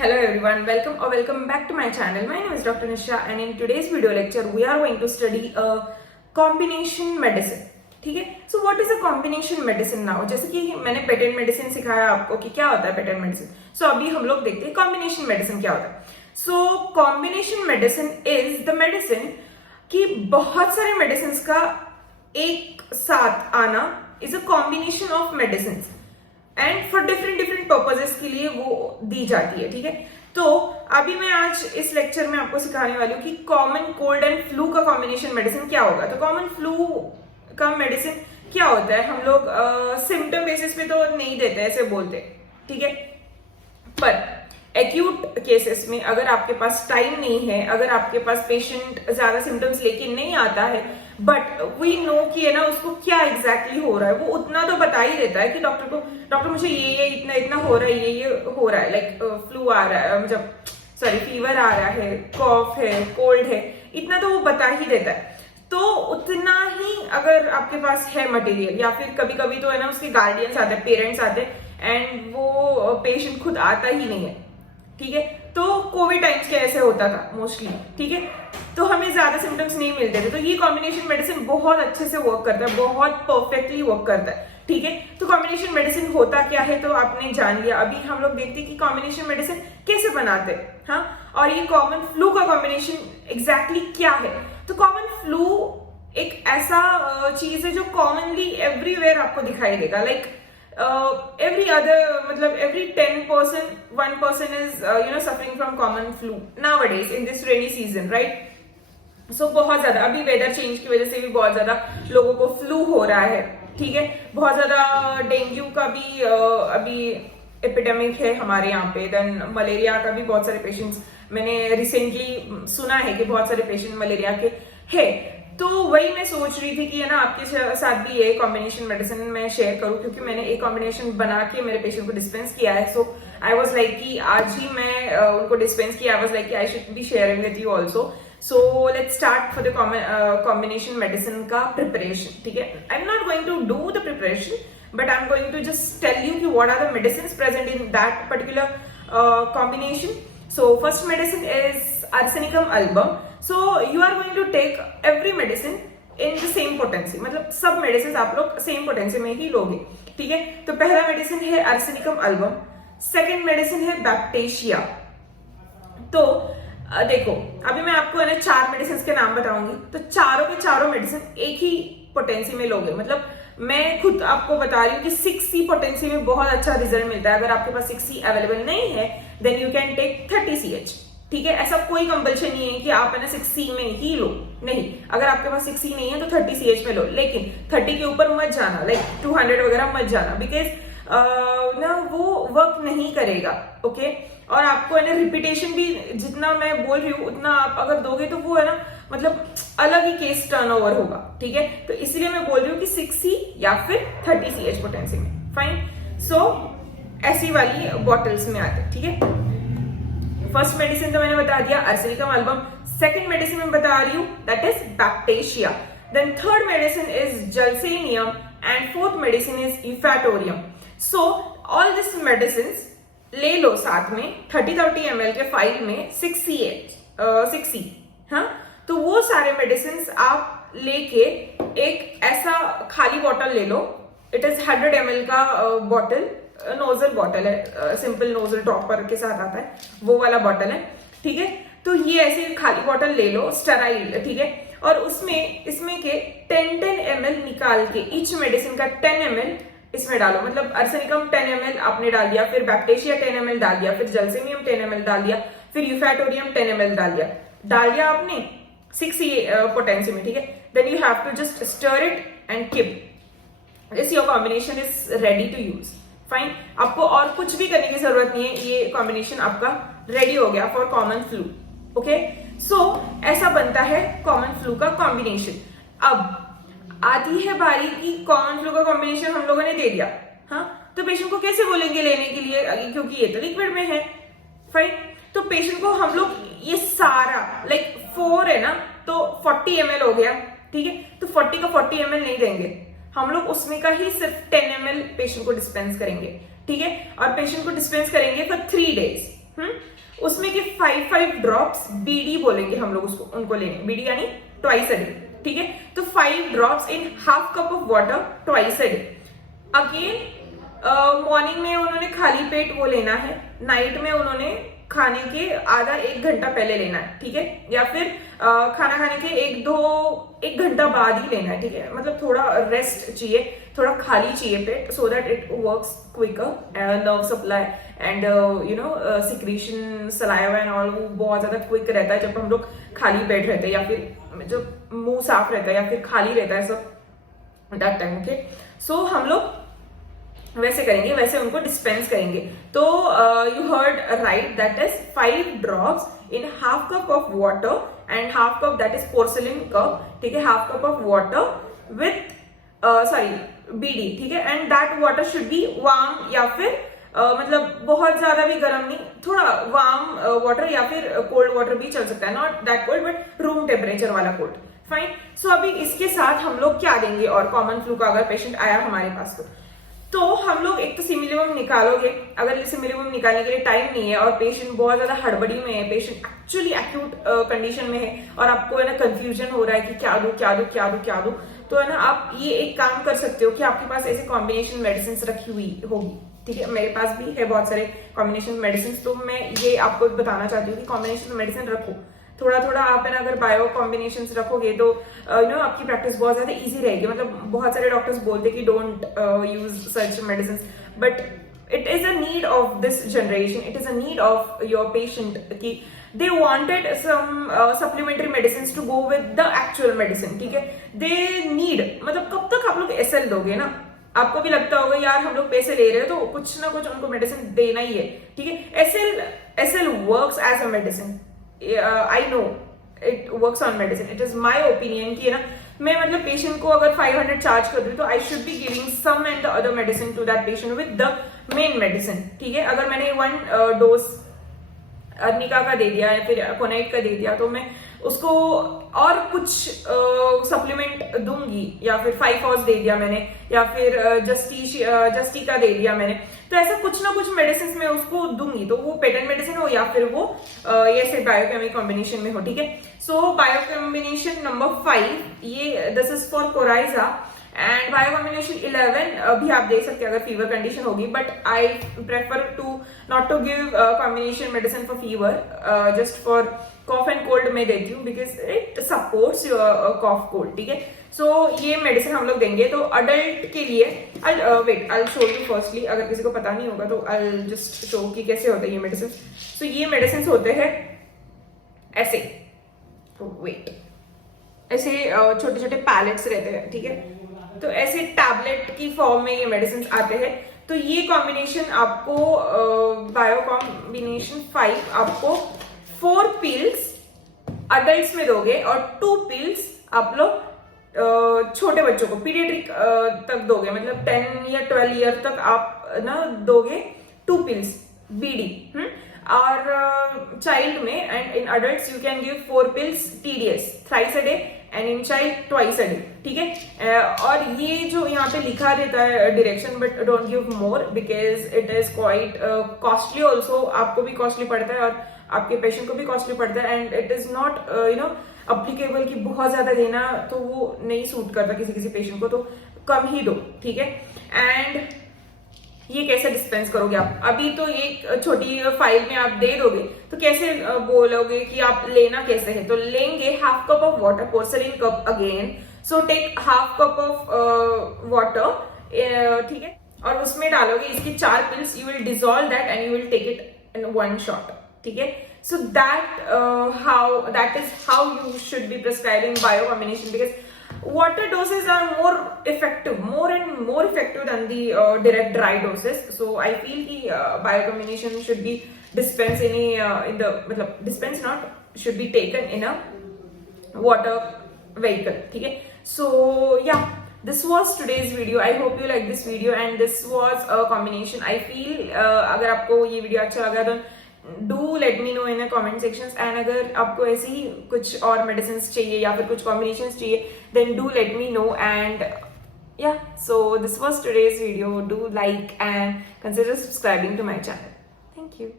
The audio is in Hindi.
Hello everyone, welcome or welcome back to my channel. My name is Dr. Nisha and in today's video lecture we are going to study a combination medicine. ठीक है, so what is a combination medicine now? जैसे कि मैंने पेटेंट मेडिसिन सिखाया आपको कि क्या होता है पेटेंट मेडिसिन, so अभी हम लोग देखते हैं कॉम्बिनेशन मेडिसिन क्या होता है. So combination medicine is the medicine कि बहुत सारे मेडिसिन का एक साथ आना is a combination of medicine and for different purposes के लिए वो दी जाती है. ठीक है, तो अभी मैं आज इस लेक्चर में आपको सिखाने वाली हूँ कि कॉमन कोल्ड एंड फ्लू का कॉम्बिनेशन मेडिसिन क्या होगा. तो कॉमन फ्लू का मेडिसिन क्या होता है, हम लोग सिम्टम बेसिस पे तो नहीं देते, ऐसे बोलते. ठीक है, पर एक्यूट केसेस में अगर आपके पास टाइम नहीं है, अगर आपके पास पेशेंट ज्यादा सिम्टम्स लेके नहीं आता है बट वी नो कि है ना उसको क्या एग्जैक्टली हो रहा है, वो उतना तो बता ही देता है कि डॉक्टर मुझे ये इतना हो रहा है, ये हो रहा है, लाइक फ्लू आ रहा है, फीवर आ रहा है, कॉफ है, कोल्ड है, इतना तो वो बता ही देता है. तो उतना ही अगर आपके पास है मटेरियल, या फिर कभी कभी तो है ना उसके गार्डियंस आते हैं, पेरेंट्स आते हैं एंड वो पेशेंट खुद आता ही नहीं है. ठीक है, तो कोविड टाइम्स के ऐसे होता था मोस्टली. ठीक है, तो हमें ज्यादा सिम्टम्स नहीं मिलते थे, तो ये कॉम्बिनेशन मेडिसिन बहुत अच्छे से वर्क करता है, बहुत परफेक्टली वर्क करता है. ठीक है, तो कॉम्बिनेशन मेडिसिन होता क्या है तो आपने जान लिया. अभी हम लोग देखते हैं कि कॉम्बिनेशन मेडिसिन कैसे बनाते हैं. हाँ, और ये कॉमन फ्लू का कॉम्बिनेशन एग्जैक्टली क्या है. तो कॉमन फ्लू एक ऐसा चीज है जो कॉमनली एवरीवेयर आपको दिखाई देगा. लाइक every other, मतलब every 10% 1% is suffering from common flu nowadays in this rainy season, right? So बहुत ज्यादा अभी वेदर चेंज की वजह से भी बहुत ज्यादा लोगों को फ्लू हो रहा है. ठीक है, बहुत ज्यादा डेंगू का भी अभी एपिडेमिक है हमारे यहाँ पे. देन मलेरिया का भी बहुत सारे पेशेंट्स मैंने रिसेंटली सुना है कि बहुत सारे पेशेंट मलेरिया के है. तो वही मैं सोच रही थी कि है ना आपके साथ भी ये कॉम्बिनेशन मेडिसिन मैं शेयर करूं, क्योंकि मैंने एक कॉम्बिनेशन बना के मेरे पेशेंट को डिस्पेंस किया है. सो आई वाज लाइक कि आज ही मैं उनको डिस्पेंस किया. आई वाज लाइक कि I should be sharing with you also. So let's start for the combination medicine का प्रिपरेशन. ठीक है, I am not going to do the preparation but I am going to just tell you कि what are the medicine present in that particular combination. So first medicine is arsenicum album. So you are going to take every medicine in the same potency. मतलब सब मेडिसिन आप लोग सेम पोटेंसी में ही लोगे. ठीक है, तो पहला मेडिसिन है arsenicum album, सेकेंड मेडिसिन है बैक्टेशिया. तो देखो अभी मैं आपको है ना 4 मेडिसिन के नाम बताऊंगी, तो चारों के चारों मेडिसिन एक ही पोटेंसी में लोगे. मतलब मैं खुद आपको बता रही हूँ कि 6C पोटेंसी में बहुत अच्छा रिजल्ट मिलता है. अगर आपके पास 6C अवेलेबल नहीं है then you can take 30CH. ठीक है, ऐसा कोई कंपल्शन नहीं है कि आप है ना 6C में ही लो. नहीं, अगर आपके पास 6C नहीं है तो 30CH में लो, लेकिन 30 के ऊपर मत जाना, लाइक 200 वगैरह मत जाना, बिकॉज ना वो वर्क नहीं करेगा. ओके, और आपको है ना रिपीटेशन भी जितना मैं बोल रही हूँ उतना आप अगर दोगे तो वो है ना मतलब अलग ही केस टर्नओवर होगा. ठीक है, तो इसलिए मैं बोल रही हूँ कि 6C या फिर 30CH पोटेंसी में. फाइन, सो ऐसी वाली बॉटल्स में आते हैं. ठीक है, फर्स्ट मेडिसिन तो मैंने बता दिया arsenicum album. सेकेंड मेडिसिन मैं बता रही हूँ that is baptisia. Then third medicine is gelsemium and fourth medicine is eupatorium. So all this medicine ले लो साथ में 30 ml के फाइल में 6C. हाँ, तो वो सारे मेडिसिन आप लेके एक ऐसा खाली बॉटल ले लो. इट इज 100 ml का बॉटल, नोजल बॉटल है, सिंपल नोजल ड्रॉपर के साथ आता है, वो वाला बॉटल है. ठीक है, तो ये ऐसे खाली बॉटल ले लो स्टेराइल. ठीक है, और इसमें के 10 ml निकाल के ईच मेडिसिन का 10 ml इसमें डालो. मतलब arsenicum 10 ml आपने डाल दिया, फिर बैक्टेशिया 10 ml डाल दिया, फिर जलसेनियम 10 ml डाल दिया, फिर यूफेटोरियम 10 ml डाल दिया आपने 6C पोटेंसी में. ठीक है, then you have to just stir it and keep this. Your combination is ready to use. Fine, आपको और कुछ भी करने की जरूरत नहीं है, ये कॉम्बिनेशन आपका रेडी हो गया फॉर कॉमन फ्लू. ओके, सो ऐसा बनता है कॉमन फ्लू का कॉम्बिनेशन. अब आती है बारी की कॉमन फ्लू का कॉम्बिनेशन हम लोगों ने दे दिया. हाँ, तो पेशेंट को कैसे बोलेंगे लेने के लिए, क्योंकि ये तो लिक्विड में है. फाइन, तो पेशेंट को हम लोग ये सारा लाइक 4 है ना, तो 40 ml हो गया. ठीक है, तो 40 का 40 ml नहीं देंगे हम लोग, उसमें का ही सिर्फ 10 ml पेशेंट को डिस्पेंस करेंगे. ठीक है, और पेशेंट को डिस्पेंस करेंगे फॉर 3 days. उसमें के 5 ड्रॉप्स बीडी बोलेंगे हम लोग उसको, उनको लेंगे बीडी यानी ट्वाइस अ डे, ठीक है। तो 5 drops in half cup of water twice a day. Again morning में उन्होंने खाली पेट वो लेना है, नाइट में उन्होंने खाने के आधा 1 घंटा पहले लेना है, ठीक है, या फिर खाना खाने के 1 घंटा बाद ही लेना है, ठीक है। मतलब थोड़ा रेस्ट चाहिए, थोड़ा खाली चाहिए पेट, so that it works quicker, nerve supply and secretion saliva and all वो बहुत ज्यादा क्विक रहता है जब हम लोग खाली पेट रहते हैं, या फिर जब मुंह साफ रहता है या फिर खाली रहता है सब दैट टाइम, ओके। सो हम लोग वैसे करेंगे, वैसे उनको डिस्पेंस करेंगे। तो you heard right, that is 5 drops in half cup of water and half cup that is porcelain cup, ठीक है, half cup of water with बीडी, ठीक है। And that water should be warm, या फिर मतलब बहुत ज्यादा भी गर्म नहीं, थोड़ा वार्म वाटर या फिर कोल्ड वाटर भी चल सकता है, not that cold but room temperature वाला कोल्ड, फाइन। सो अभी इसके साथ हम लोग क्या देंगे, और कॉमन फ्लू का अगर पेशेंट आया हमारे पास तो हम लोग एक तो सिमिलियम निकालोगे। अगर सिमिलियम निकालने के लिए टाइम नहीं है और पेशेंट बहुत ज्यादा हड़बड़ी में है, पेशेंट एक्चुअली एक्यूट कंडीशन में है और आपको है ना कंफ्यूजन हो रहा है कि क्या दूं क्या दूं क्या दूं क्या दूं, तो है ना आप ये एक काम कर सकते हो कि आपके पास ऐसे कॉम्बिनेशन मेडिसिन रखी हुई होगी, ठीक है। मेरे पास भी है बहुत सारे कॉम्बिनेशन मेडिसिन, तो मैं ये आपको बताना चाहती हूँ कि कॉम्बिनेशन मेडिसिन रखो, थोड़ा थोड़ा आप है ना अगर बायो कॉम्बिनेशन रखोगे तो आपकी प्रैक्टिस बहुत ज्यादा इजी रहेगी। मतलब बहुत सारे डॉक्टर्स बोलते कि don't use such medicine, but it is a need of this generation, it is a need of your patient कि they wanted some supplementary medicine to go with the actual medicine, ठीक है। दे नीड, मतलब कब तक आप लोग एसएल दोगे ना, आपको भी लगता होगा यार हम लोग पैसे ले रहे हैं तो कुछ ना कुछ उनको मेडिसिन देना ही है, ठीक है। SL works as a medicine, I know it works on medicine, it is my opinion कि ना मैं मतलब पेशेंट को अगर 500 चार्ज कर दूं तो I should be giving some and the other medicine to that patient with the main medicine, ठीक है। अगर मैंने 1 डोज अर्निका का दे दिया या फिर कोनाइट का दे दिया तो मैं उसको और कुछ सप्लीमेंट दूंगी, या फिर 5 हॉर्स दे दिया मैंने, या फिर जस्टी का दे दिया मैंने, तो ऐसा कुछ ना कुछ मेडिसिन में उसको दूंगी, तो वो पेटेंट मेडिसिन हो या फिर वो ऐसे बायोकेमिक कॉम्बिनेशन में हो, ठीक है। सो बायोकॉम्बिनेशन नंबर 5 ये this is for coryza, and bio combination 11 भी आप दे सकते हैं अगर फीवर कंडीशन होगी, but I prefer to not to give combination medicine for fever, just for cough and cold में देती हूँ because it supports your cough cold, ठीक है। सो ये मेडिसिन हम लोग देंगे। तो अडल्ट के लिए आई शो यू फर्स्टली, अगर किसी को पता नहीं होगा तो आई जस्ट शो कि कैसे होते हैं ये मेडिसिन। सो ये मेडिसिन होते हैं ऐसे, वेट, ऐसे छोटे छोटे पैलेट्स रहते हैं, ठीक है। तो ऐसे टैबलेट की फॉर्म में ये मेडिसिन आते हैं। तो ये कॉम्बिनेशन आपको बायो कॉम्बिनेशन 5 आपको 4 पिल्स अडल्ट्स में दोगे और 2 पिल्स आप लोग छोटे बच्चों को पीडियाट्रिक तक दोगे, मतलब 10 या 12 ईयर तक आप ना दोगे 2 पिल्स बीडी, और चाइल्ड में and in adults you can give 4 pills TDS thrice a day and in child twice a day, ठीक है। और ये जो यहाँ पे लिखा रहता है direction, but don't give more because it is quite costly also, आपको भी कॉस्टली पड़ता है और आपके पेशेंट को भी कॉस्टली पड़ता है, and it is not applicable कि बहुत ज्यादा देना, तो वो नहीं सूट करता किसी किसी पेशेंट को, तो कम ही दो, ठीक है। एंड ये कैसे डिस्पेंस करोगे आप, अभी तो एक छोटी फाइल में आप दे दोगे, तो कैसे बोलोगे कि आप लेना कैसे है। तो लेंगे half cup of water, porcelain cup again, so take half cup of water, ठीक है, और उसमें डालोगे इसकी 4 pills, you will dissolve that and you will take it in 1 shot, ठीक है। So that is how you should be prescribing bio combination, because water doses are more effective than the direct dry doses. So I feel the bio combination should be dispensed in the dispense, not should be taken in a water vehicle, ठीक है। So yeah, this was today's video. I hope you like this video and this was a combination. I feel अगर आपको ये वीडियो अच्छा लगा तो do let me no in comment sections, and अगर आपको ऐसे ही कुछ और मेडिसिन चाहिए या फिर कुछ कॉम्बिनेशंस चाहिए then do let me know. And yeah, so this was today's video. Do like and consider subscribing to my channel. Thank you.